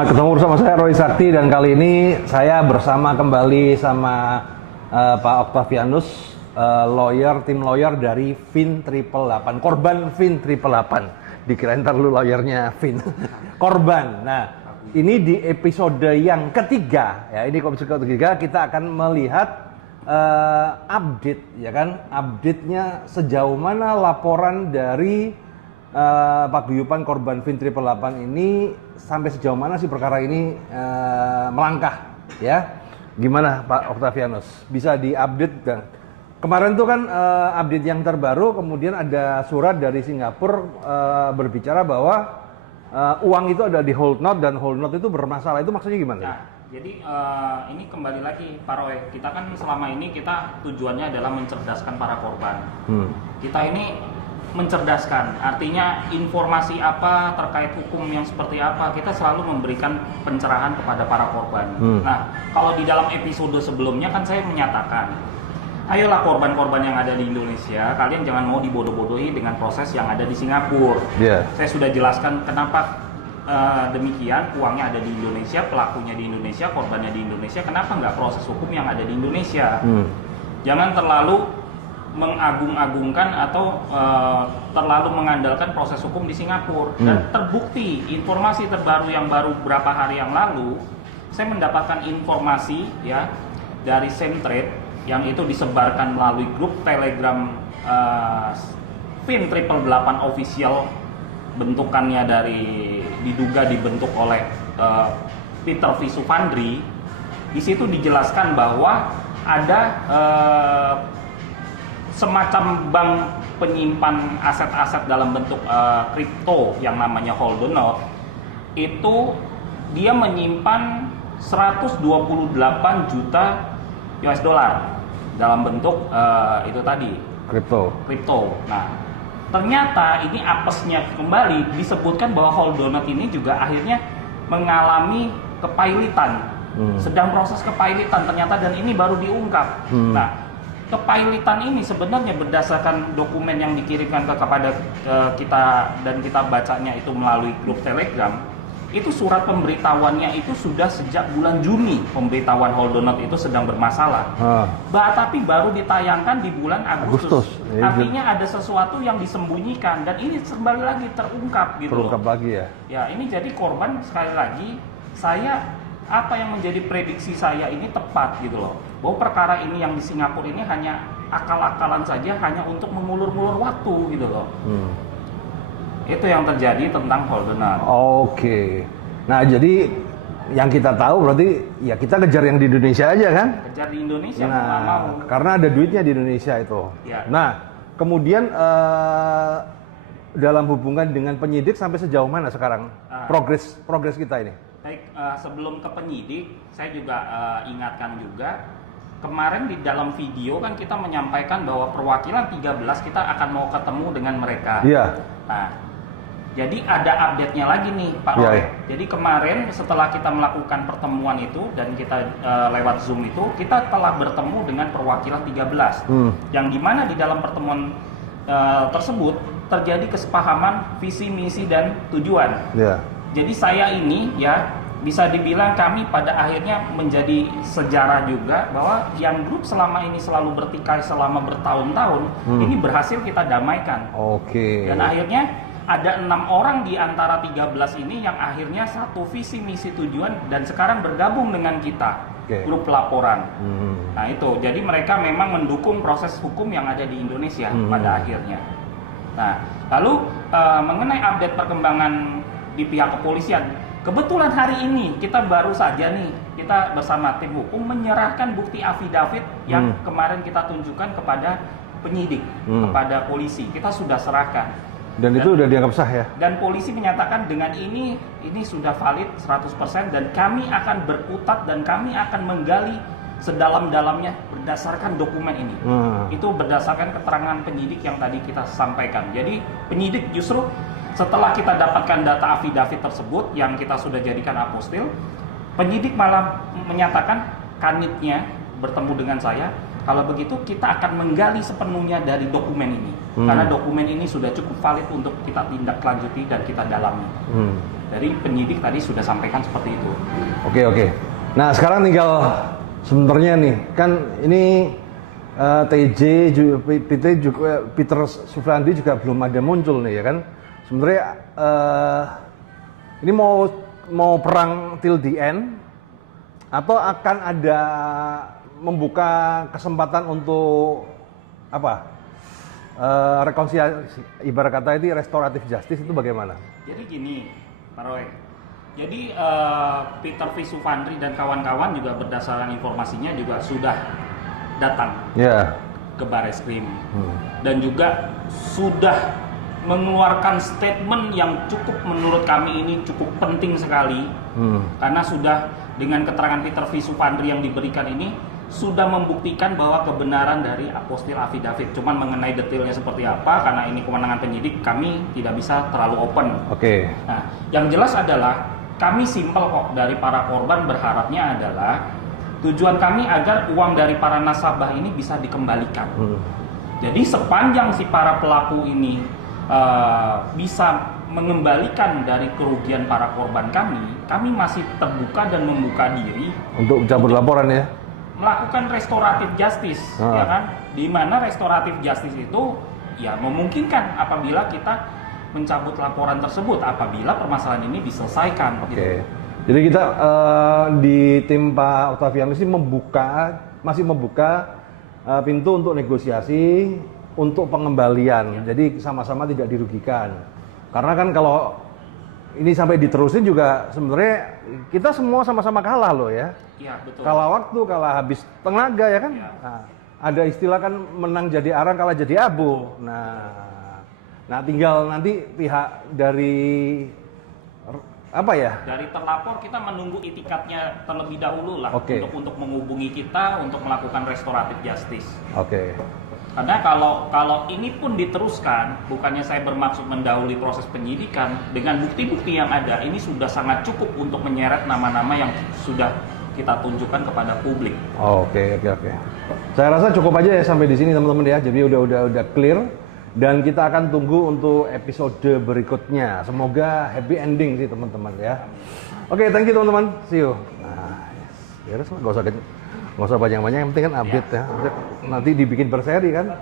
ketemu bersama saya Roy Sakti dan kali ini saya bersama kembali sama Pak Octavianus, tim lawyer dari Fin 888, korban Fin 888. Dikirain ntar lu lawyernya Fin. Korban. Nah, ini di episode yang ketiga, ya ini episode ketiga kita akan melihat update, ya kan? Update-nya sejauh mana laporan dari paguyuban korban Fin 888 ini, sampai sejauh mana sih perkara ini melangkah, ya? Gimana Pak Octavianus? Bisa diupdate kan? Kemarin tuh kan update yang terbaru, kemudian ada surat dari Singapura berbicara bahwa uang itu ada di hold not dan hold not itu bermasalah. Itu maksudnya gimana? Nah, jadi ini kembali lagi Pak Roy, kita kan selama ini tujuannya adalah mencerdaskan para korban. Kita ini mencerdaskan, artinya informasi apa terkait hukum yang seperti apa, kita selalu memberikan pencerahan kepada para korban. Nah, kalau di dalam episode sebelumnya kan saya menyatakan, ayolah korban-korban yang ada di Indonesia, kalian jangan mau dibodoh-bodohi dengan proses yang ada di Singapura. Saya sudah jelaskan kenapa demikian, uangnya ada di Indonesia, pelakunya di Indonesia, korbannya di Indonesia, kenapa nggak proses hukum yang ada di Indonesia? Jangan terlalu mengagung-agungkan atau terlalu mengandalkan proses hukum di Singapura. Dan terbukti informasi terbaru yang baru beberapa hari yang lalu, saya mendapatkan informasi ya dari Semtrade yang itu disebarkan melalui grup Telegram Fin 888 official, bentukannya diduga dibentuk oleh Peter V. Supandri. Di situ dijelaskan bahwa ada semacam bank penyimpan aset-aset dalam bentuk kripto yang namanya Holdenote. Itu dia menyimpan 128 juta US dollar dalam bentuk itu tadi kripto. Nah, ternyata ini apesnya kembali disebutkan bahwa Holdenote ini juga akhirnya mengalami kepailitan, sedang proses kepailitan ternyata, dan ini baru diungkap. Nah, kepailitan ini sebenarnya berdasarkan dokumen yang dikirimkan kepada kita dan kita bacanya itu melalui grup Telegram. Itu surat pemberitahuannya itu sudah sejak bulan Juni, pemberitahuan Holdenote itu sedang bermasalah. Tapi baru ditayangkan di bulan Agustus. Artinya ada sesuatu yang disembunyikan dan ini kembali lagi terungkap gitu. Terungkap lagi ya. Ya, ini jadi korban, sekali lagi apa yang menjadi prediksi saya ini tepat gitu loh. Bahwa perkara ini yang di Singapura ini hanya akal-akalan saja, hanya untuk mengulur-ngulur waktu gitu loh. Itu yang terjadi tentang Holdenote. Oke. Nah, jadi yang kita tahu berarti ya kita kejar yang di Indonesia aja kan? Kejar di Indonesia, mau. Karena ada duitnya di Indonesia itu. Ya. Nah, kemudian dalam hubungan dengan penyidik sampai sejauh mana sekarang progres kita ini? Baik, sebelum ke penyidik, saya juga ingatkan juga, kemarin di dalam video kan kita menyampaikan bahwa perwakilan 13 kita akan mau ketemu dengan mereka. Iya. Nah, jadi ada update-nya lagi nih Pak Roy. Jadi kemarin setelah kita melakukan pertemuan itu dan kita lewat Zoom itu, kita telah bertemu dengan perwakilan 13. Yang dimana di dalam pertemuan tersebut terjadi kesepahaman visi, misi, dan tujuan. Jadi saya ini ya bisa dibilang kami pada akhirnya menjadi sejarah juga bahwa yang grup selama ini selalu bertikai selama bertahun-tahun ini berhasil kita damaikan. Dan akhirnya ada 6 orang di antara 13 ini yang akhirnya satu visi, misi, tujuan dan sekarang bergabung dengan kita, grup pelaporan. Nah itu, jadi mereka memang mendukung proses hukum yang ada di Indonesia pada akhirnya. Nah, lalu mengenai update perkembangan di pihak kepolisian, kebetulan hari ini kita baru saja nih, kita bersama tim hukum menyerahkan bukti afidavit yang kemarin kita tunjukkan kepada penyidik, kepada polisi. Kita sudah serahkan. Dan itu udah dianggap sah ya? Dan polisi menyatakan dengan ini sudah valid 100% dan kami akan berkutat dan kami akan menggali sedalam-dalamnya berdasarkan dokumen ini. Itu berdasarkan keterangan penyidik yang tadi kita sampaikan. Jadi penyidik justru setelah kita dapatkan data afidavit tersebut yang kita sudah jadikan apostil, penyidik malah menyatakan kanitnya bertemu dengan saya, Kalau begitu kita akan menggali sepenuhnya dari dokumen ini. Karena dokumen ini sudah cukup valid untuk kita tindak lanjuti dan kita dalami. Dari penyidik tadi sudah sampaikan seperti itu. Oke. Nah sekarang tinggal sebenarnya nih, kan ini TJ, Peter Sufrandi juga belum ada muncul nih ya kan. Sebenarnya ini mau perang till the end atau akan ada membuka kesempatan untuk apa rekonsiliasi, ibarat kata itu restoratif justice itu bagaimana? Jadi gini, Pak Roy. Jadi Peter V. Sufandri dan kawan-kawan juga berdasarkan informasinya juga sudah datang ke Barreskrim dan juga sudah mengeluarkan statement yang cukup menurut kami ini cukup penting sekali karena sudah dengan keterangan Peter V. Sufandri yang diberikan ini sudah membuktikan bahwa kebenaran dari apostil afidavit. Cuman mengenai detailnya seperti apa, karena ini kewenangan penyidik, kami tidak bisa terlalu open. Nah, yang jelas adalah kami simpel kok dari para korban berharapnya adalah tujuan kami agar uang dari para nasabah ini bisa dikembalikan. Jadi sepanjang si para pelaku ini bisa mengembalikan dari kerugian para korban kami masih terbuka dan membuka diri untuk mencabut laporan ya. Melakukan restoratif justice, ya kan? Di mana restoratif justice itu ya memungkinkan apabila kita mencabut laporan tersebut apabila permasalahan ini diselesaikan. Gitu. Jadi kita di tim Pak Octavianus ini masih membuka pintu untuk negosiasi untuk pengembalian. Jadi sama-sama tidak dirugikan. Karena kan kalau ini sampai diterusin juga sebenarnya kita semua sama-sama kalah loh ya. Iya, betul. Kalah waktu, kalah habis tenaga ya kan. Nah, ada istilah kan menang jadi arang, kalah jadi abu. Nah tinggal nanti pihak dari apa ya? Dari terlapor kita menunggu itikadnya terlebih dahulu lah untuk menghubungi kita untuk melakukan restoratif justice. Karena kalau ini pun diteruskan, bukannya saya bermaksud mendahului proses penyidikan, dengan bukti-bukti yang ada, ini sudah sangat cukup untuk menyeret nama-nama yang sudah kita tunjukkan kepada publik. Oke. Saya rasa cukup aja ya sampai di sini teman-teman ya. Jadi udah clear dan kita akan tunggu untuk episode berikutnya. Semoga happy ending sih teman-teman ya. Oke, thank you teman-teman. See you. Nah, yes. Nggak usah banyak-banyak, yang penting kan update ya. Nanti dibikin berseri kan.